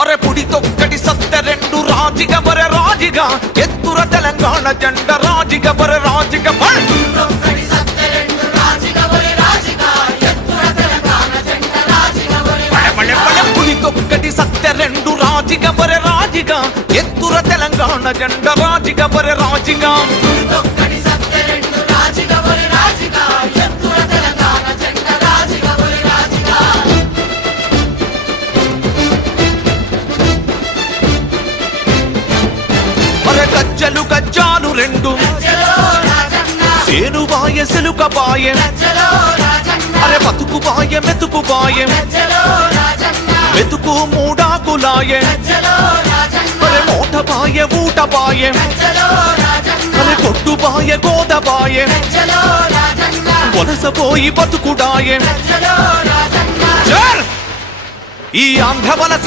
అరే పుడి సత్త రెండు రాజిగ బర రాజిగా ఎత్తుర తెలంగాణ జెండ రాజిగ బర రాజిగ బర్ పడే రెండు రాజిగ బర రాజిగా ఎత్తుర తెలంగాణ జెండ రాజిగ బర రాజిగా సేను బాయ సెలుక బాయ అరే బతుకు బాయ మెతుకు బాయ మెతుకు మూడాకులాయ అరే మోట బాయ ఊట బాయ అరే కొట్టు బాయ గోద బాయ వలసపోయి బతుకుడాయ! ఈ ఆంధ్ర వలస